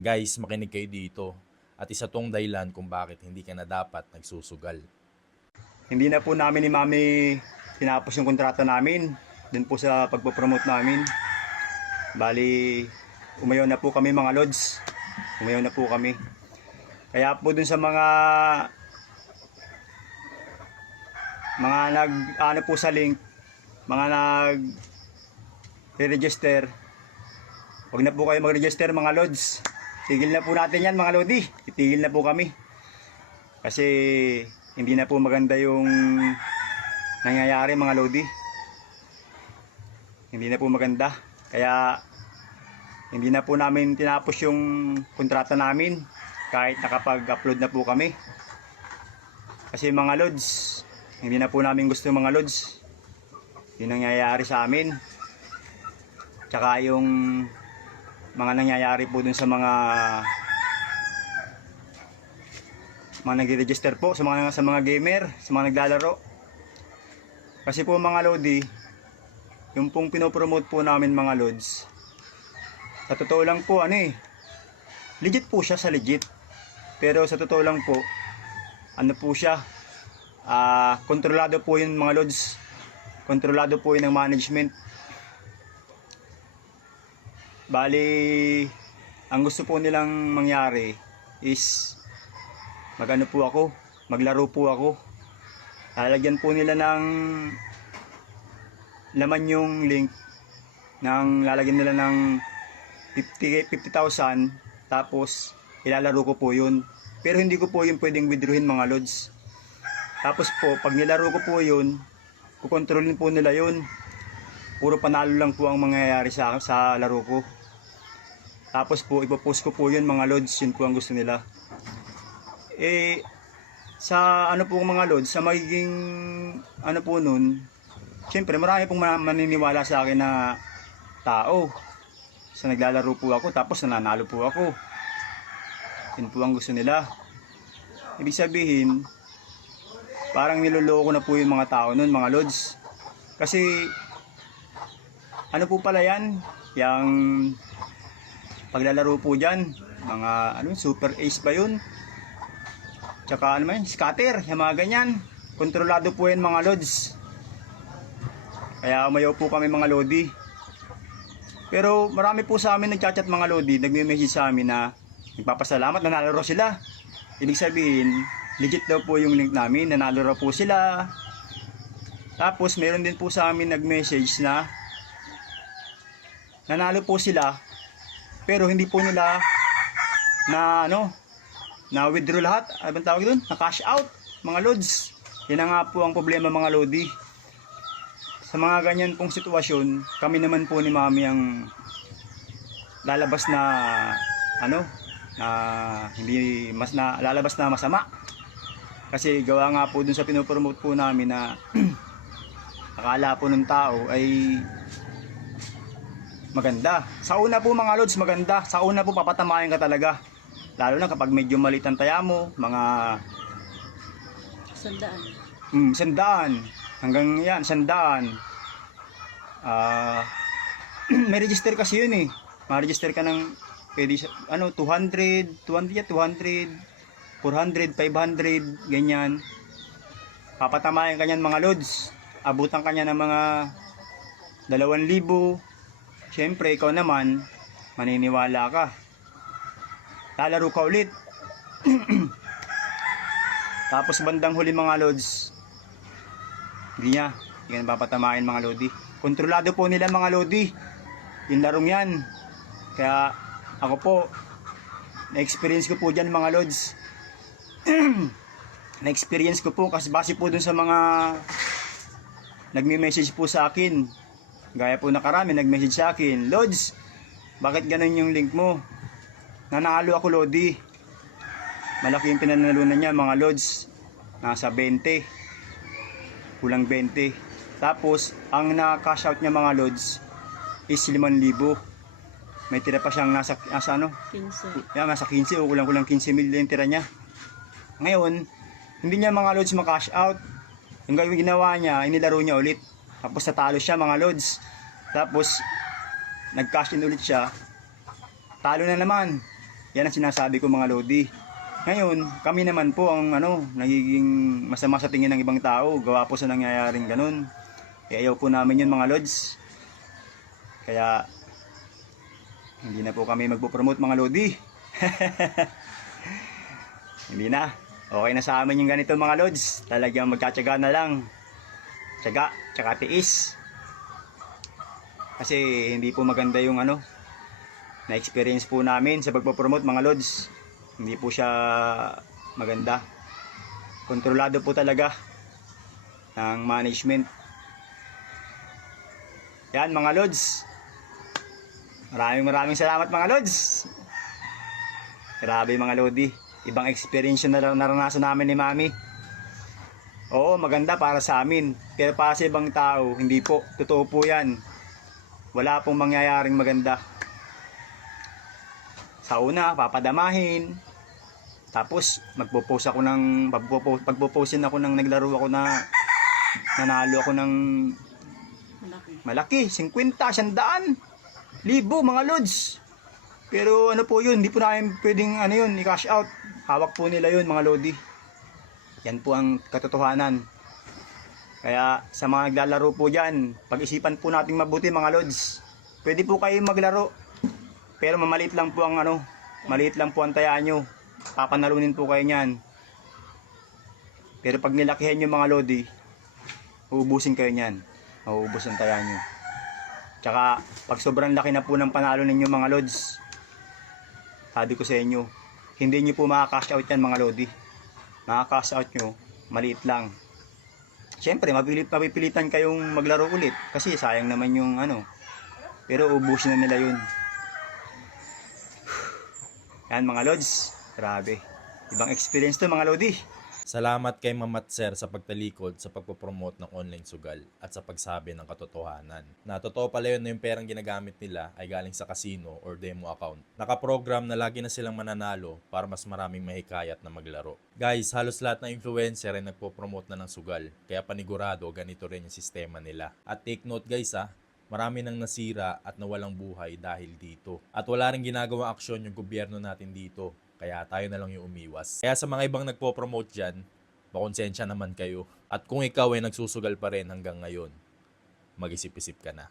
Guys, makinig kayo dito. At isa tong dahilan kung bakit hindi ka na dapat nagsusugal. Hindi na po namin ni Mami tinapos yung kontrata namin dun po sa pagpopromote namin. Bali, umayaw na po kami mga lods. Umayaw na po kami. Kaya po dun sa mga nag ano po sa link, mga nag re-register, huwag na po kayo mag-register mga lods. Tigil na po natin yan mga lodi. Itigil na po kami. Kasi hindi na po maganda yung nangyayari mga lodi. Hindi na po maganda. Kaya hindi na po namin tinapos yung kontrata namin kahit nakapag-upload na po kami. Kasi mga lods, hindi na po namin gusto mga lods yung nangyayari sa amin. Tsaka yung mga nangyayari po dun sa mga nagre-register po, sa mga gamer, sa mga naglalaro. Kasi po mga lodi, yung pong pinopromote po namin mga lods, sa totoo lang po legit po siya sa legit. Pero sa totoo lang po, po siya, kontrolado po yun mga lods. Kontrolado po yun ng management. Bali, ang gusto po nilang mangyari is maglaro po ako. Lalagyan po nila ng laman yung link, lalagyan nila ng 50,000, tapos ilalaro ko po yun. Pero hindi ko po yun pwedeng withdrawin mga lods. Tapos po, pag nilaro ko po yun, kukontrolin po nila yun. Puro panalo lang po ang mangyayari sa laro ko. Tapos po, ipopost ko po yun mga lods. Yun po ang gusto nila. Sa po mga lods, sa magiging po nun, syempre marami pong maniniwala sa akin na tao. Sa naglalaro po ako, tapos nananalo po ako. Yun po ang gusto nila. Ibig sabihin, parang niloloko na po yung mga tao nun mga lods. Kasi po pala yan, yung paglalaro po dyan, mga super ace ba yun? Tsaka scatter, yung mga ganyan. Kontrolado po yan mga lods. Kaya umayaw po kami mga lodi. Pero marami po sa amin nagchat-chat mga lodi, nagme-message sa amin na nagpapasalamat, nanalo sila. Ibig sabihin, legit daw po yung link namin, nanalo po sila. Tapos meron din po sa amin nag-message na nanalo po sila, pero hindi po nila na withdraw lahat. Ano bang tawag doon? Na cash out mga lods. Yan nga po ang problema mga lodi. Sa mga ganyan pong sitwasyon, kami naman po ni Mami ang lalabas na hindi mas na lalabas na masama. Kasi gawa nga po dun sa pinopromote po namin na akala po ng tao ay maganda. Sa una po mga lods, maganda. Sa una po papatamayan ka talaga. Lalo na kapag medyo maliit ang taya mo, mga 100. 100. Hanggang yan, 100. May register kasi yun eh. Ma-register ka ng pwede 200, 400, 500, ganyan. Papatamayan ka niyan mga lods. Abutan ka niya ng mga 2,000. Siyempre, ikaw naman, maniniwala ka. Lalaro ka ulit. Tapos bandang huli mga lods, hindi ka papatamain mga lodi. Kontrolado po nila mga lodi yung larong yan. Kaya ako po, na-experience ko po dyan mga lods. Na-experience ko po kasi base po dun sa mga nagme-message po sa akin. Gaya po nakarami nag-message sa akin, Lods, bakit ganun yung link mo? Nanalo ako lodi. Malaki yung pinanalunan niya mga lods. Nasa 20. Kulang 20. Tapos ang na-cash out niya mga lods is 5,000. May tira pa siyang nasa 15. Yan, nasa 15 o kulang 15 mil yung tira niya. Ngayon, hindi niya mga lods ma-cash out. Yung ginawa niya, inilaro niya ulit. Tapos natalo siya mga lods. Tapos nag-cash in ulit siya. Talo na naman. Yan ang sinasabi ko mga Lodi. Ngayon, kami naman po ang nagiging masama sa tingin ng ibang tao, gawa po sa nangyayaring ganun. Ayaw po namin yun mga Lods. Kaya hindi na po kami magpo-promote mga Lodi. Hindi na. Okay na sa amin yung ganito mga Lods. Talagang magtsatsaga na lang. Tsaga, tsaka tiis. Kasi hindi po maganda yung na-experience po namin sa pagpo-promote mga Lods. Hindi po siya maganda. Kontrolado po talaga ng management. Yan mga Lods. Maraming salamat mga Lods. Grabe mga Lodi. Ibang experience yung naranasan namin ni Mami. Oo, maganda para sa amin. Pero para sa ibang tao, hindi po. Totoo po yan. Wala pong mangyayaring maganda. Sa una, papadamahin. Tapos, pagpo-postin ako ng naglaro ako na nanalo ako ng malaki. 50, 100. Libo mga Lods. Pero po yun, hindi po namin pwedeng i-cash out. Hawak po nila yun mga Lodi. Yan po ang katotohanan. Kaya sa mga naglalaro po dyan, pag-isipan po natin mabuti mga Lods. Pwede po kayo maglaro. Pero maliit lang po ang maliit lang po ang taya nyo. Papanalunin po kayo niyan. Pero pag nilakihan nyo mga Lodi, uubusin kayo niyan. Mauubos ang taya nyo. Tsaka pag sobrang laki na po ng panalo ninyo mga Lods, sabi ko sa inyo, hindi nyo po makakash out yan mga Lodi. Makakash out nyo, maliit lang. Siyempre, mapipilitan kayong maglaro ulit. Kasi sayang naman yung Pero ubusin na nila yun. Yan mga Lods. Grabe. Ibang experience to mga Lodi. Salamat kay Ma'am at Sir sa pagtalikod sa pagpopromote ng online sugal at sa pagsabi ng katotohanan. Na totoo pala yun na yung perang ginagamit nila ay galing sa casino or demo account. Nakaprogram na lagi na silang mananalo para mas maraming mahikayat na maglaro. Guys, halos lahat ng influencer ay nagpopromote na ng sugal. Kaya panigurado ganito rin yung sistema nila. At take note guys marami nang nasira at nawalang buhay dahil dito. At wala rin ginagawa aksyon yung gobyerno natin dito. Kaya tayo na lang yung umiwas. Kaya sa mga ibang nagpo-promote dyan, makonsensya naman kayo. At kung ikaw ay nagsusugal pa rin hanggang ngayon, mag-isip-isip ka na.